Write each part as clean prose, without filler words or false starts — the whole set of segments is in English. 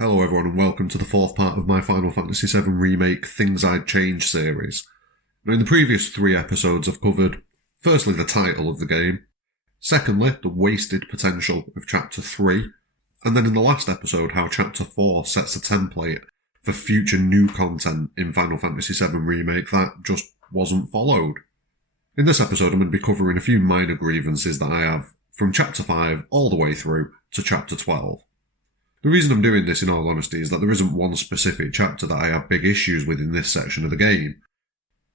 Hello everyone and welcome to the fourth part of my Final Fantasy VII Remake Things I'd Change series. Now in the previous 3 episodes I've covered, firstly the title of the game, secondly the wasted potential of Chapter 3, and then in the last episode how Chapter 4 sets a template for future new content in Final Fantasy VII Remake that just wasn't followed. In this episode I'm going to be covering a few minor grievances that I have from Chapter 5 all the way through to Chapter 12. The reason I'm doing this, in all honesty, is that there isn't one specific chapter that I have big issues with in this section of the game.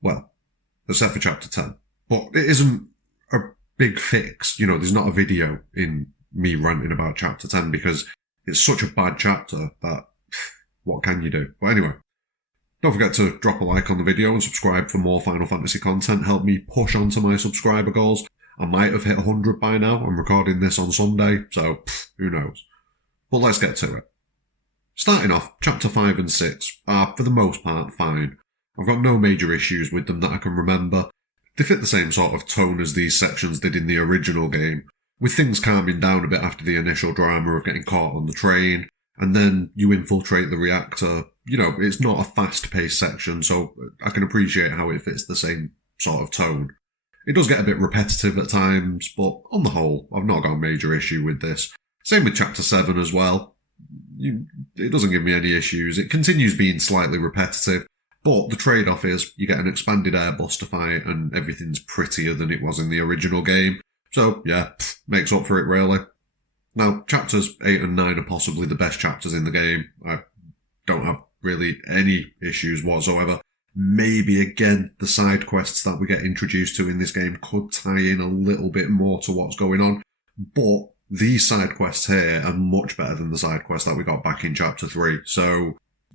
Well, except for Chapter 10. But it isn't a big fix. You know, there's not a video in me ranting about Chapter 10 because it's such a bad chapter that, what can you do? But anyway, don't forget to drop a like on the video and subscribe for more Final Fantasy content. Help me push on to my subscriber goals. I might have hit 100 by now. I'm recording this on Sunday, so who knows. But let's get to it. Starting off, Chapter 5 and 6 are, for the most part, fine. I've got no major issues with them that I can remember. They fit the same sort of tone as these sections did in the original game, with things calming down a bit after the initial drama of getting caught on the train, and then you infiltrate the reactor. You know, it's not a fast-paced section, so I can appreciate how it fits the same sort of tone. It does get a bit repetitive at times, but on the whole, I've not got a major issue with this. Same with Chapter 7 as well. It doesn't give me any issues. It continues being slightly repetitive, but the trade-off is you get an expanded Airbus to fight and everything's prettier than it was in the original game. So, yeah, makes up for it, really. Now, Chapters 8 and 9 are possibly the best chapters in the game. I don't have really any issues whatsoever. Maybe, again, the side quests that we get introduced to in this game could tie in a little bit more to what's going on, but these side quests here are much better than the side quests that we got back in Chapter 3. So,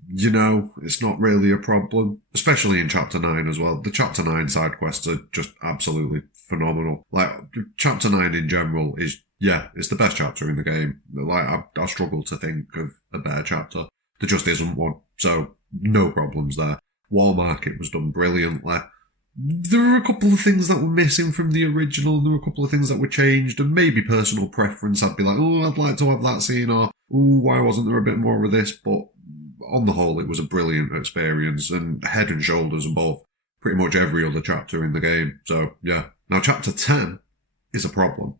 you know, it's not really a problem. Especially in Chapter 9 as well. The Chapter 9 side quests are just absolutely phenomenal. Like, Chapter 9 in general is, yeah, it's the best chapter in the game. Like, I struggle to think of a better chapter. There just isn't one. So, no problems there. War Market was done brilliantly. There were a couple of things that were missing from the original, and there were a couple of things that were changed, and maybe personal preference. I'd be like, oh, I'd like to have that scene, or, oh, why wasn't there a bit more of this? But on the whole, it was a brilliant experience, and head and shoulders above pretty much every other chapter in the game. So, yeah. Now, Chapter 10 is a problem.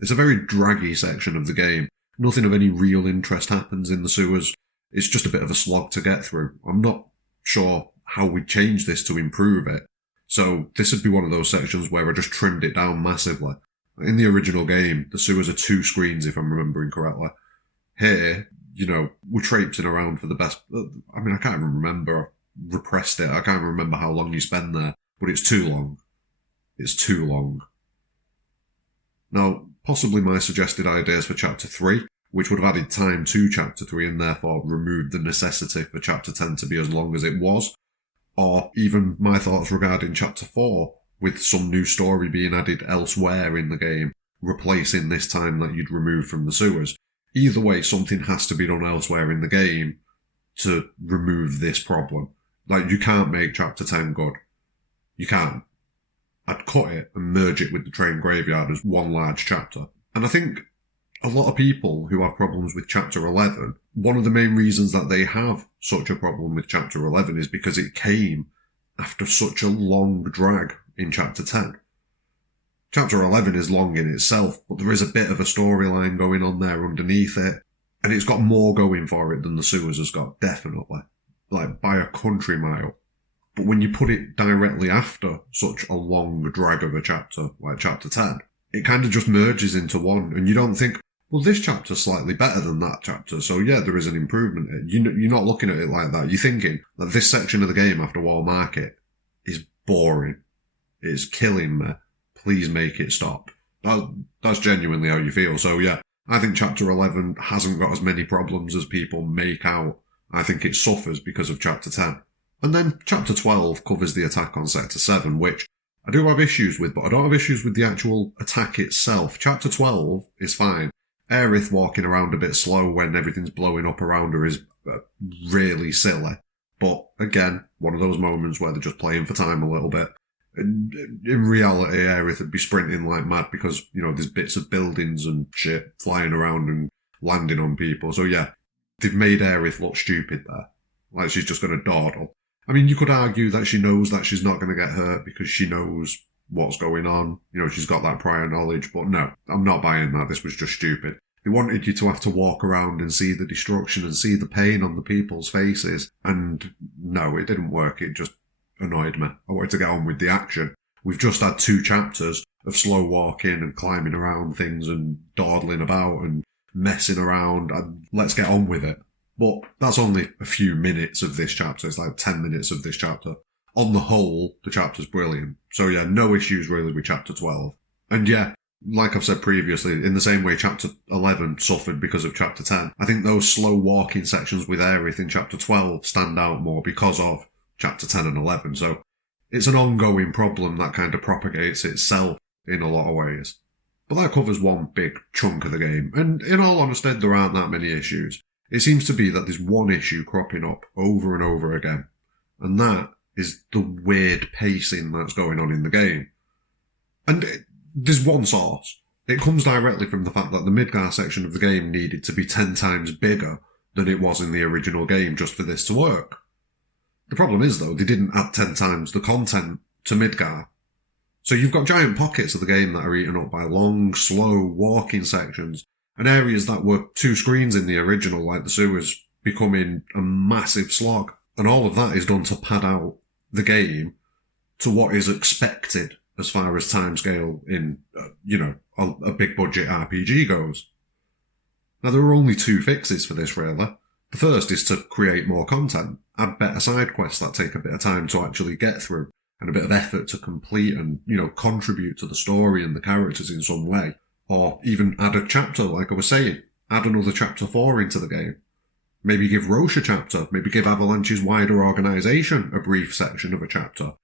It's a very draggy section of the game. Nothing of any real interest happens in the sewers. It's just a bit of a slog to get through. I'm not sure how we change this to improve it. So this would be one of those sections where I just trimmed it down massively. In the original game, the sewers are 2 screens, if I'm remembering correctly. Here, you know, we're traipsing around for the best. I mean, I can't even remember. I repressed it. I can't remember how long you spend there, but it's too long. It's too long. Now, possibly my suggested ideas for Chapter 3, which would have added time to Chapter 3 and therefore removed the necessity for Chapter 10 to be as long as it was, or even my thoughts regarding Chapter 4, with some new story being added elsewhere in the game, replacing this time that you'd removed from the sewers. Either way, something has to be done elsewhere in the game to remove this problem. Like, you can't make Chapter 10 good. You can't. I'd cut it and merge it with the train graveyard as one large chapter. And I think a lot of people who have problems with Chapter 11, one of the main reasons that they have such a problem with Chapter 11 is because it came after such a long drag in Chapter 10. Chapter 11 is long in itself, but there is a bit of a storyline going on there underneath it, and it's got more going for it than the sewers has got, definitely. Like, by a country mile. But when you put it directly after such a long drag of a chapter, like Chapter 10, it kind of just merges into one, and you don't think, well, this chapter's slightly better than that chapter, so yeah, there is an improvement. You're not looking at it like that. You're thinking that this section of the game after War Market is boring. It's killing me. Please make it stop. That's genuinely how you feel. So yeah, I think Chapter 11 hasn't got as many problems as people make out. I think it suffers because of Chapter 10. And then Chapter 12 covers the attack on Sector 7, which I do have issues with, but I don't have issues with the actual attack itself. Chapter 12 is fine. Aerith walking around a bit slow when everything's blowing up around her is really silly. But again, one of those moments where they're just playing for time a little bit. In reality, Aerith would be sprinting like mad because, you know, there's bits of buildings and shit flying around and landing on people. So yeah, they've made Aerith look stupid there. Like she's just going to dawdle. I mean, you could argue that she knows that she's not going to get hurt because she knows what's going on. You know, she's got that prior knowledge. But no, I'm not buying that. This was just stupid. They wanted you to have to walk around and see the destruction and see the pain on the people's faces. And no, it didn't work. It just annoyed me. I wanted to get on with the action. We've just had 2 chapters of slow walking and climbing around things and dawdling about and messing around. And let's get on with it. But that's only a few minutes of this chapter. It's like 10 minutes of this chapter. On the whole, the chapter's brilliant. So yeah, no issues really with chapter 12. And yeah, like I've said previously, in the same way chapter 11 suffered because of chapter 10, I think those slow walking sections with Aerith in chapter 12 stand out more because of chapter 10 and 11. So it's an ongoing problem that kind of propagates itself in a lot of ways. But that covers one big chunk of the game. And in all honesty, there aren't that many issues. It seems to be that there's one issue cropping up over and over again. And that is the weird pacing that's going on in the game. And there's one source. It comes directly from the fact that the Midgar section of the game needed to be 10 times bigger than it was in the original game just for this to work. The problem is, though, they didn't add 10 times the content to Midgar. So you've got giant pockets of the game that are eaten up by long, slow, walking sections, and areas that were 2 screens in the original, like the sewers, becoming a massive slog. And all of that is done to pad out the game to what is expected as far as timescale in, a big budget RPG goes. Now, there are only 2 fixes for this, really. The first is to create more content, add better side quests that take a bit of time to actually get through, and a bit of effort to complete and, contribute to the story and the characters in some way. Or even add a chapter, like I was saying. Add another chapter 4 into the game. Maybe give Roche a chapter. Maybe give Avalanche's wider organisation a brief section of a chapter.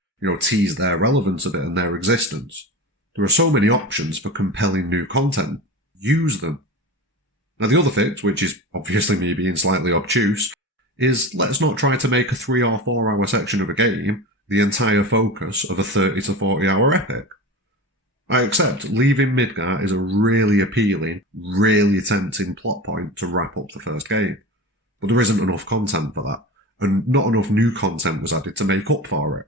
Tease their relevance a bit and their existence. There are so many options for compelling new content. Use them. Now the other fix, which is obviously me being slightly obtuse, is let's not try to make a 3 or 4 hour section of a game the entire focus of a 30 to 40 hour epic. I accept leaving Midgar is a really appealing, really tempting plot point to wrap up the first game. But there isn't enough content for that, and not enough new content was added to make up for it.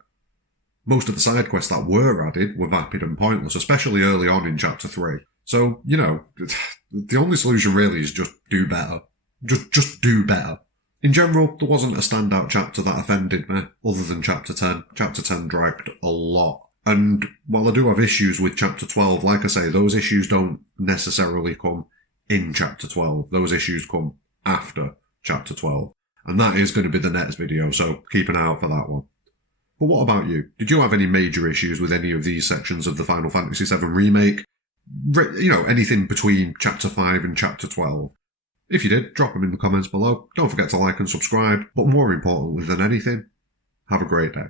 Most of the side quests that were added were vapid and pointless, especially early on in Chapter 3. So, the only solution really is just do better. Just do better. In general, there wasn't a standout chapter that offended me, other than Chapter 10. Chapter 10 dragged a lot. And while I do have issues with Chapter 12, like I say, those issues don't necessarily come in Chapter 12. Those issues come after Chapter 12. And that is going to be the next video, so keep an eye out for that one. But what about you? Did you have any major issues with any of these sections of the Final Fantasy VII Remake? Anything between Chapter 5 and Chapter 12? If you did, drop them in the comments below. Don't forget to like and subscribe. But more importantly than anything, have a great day.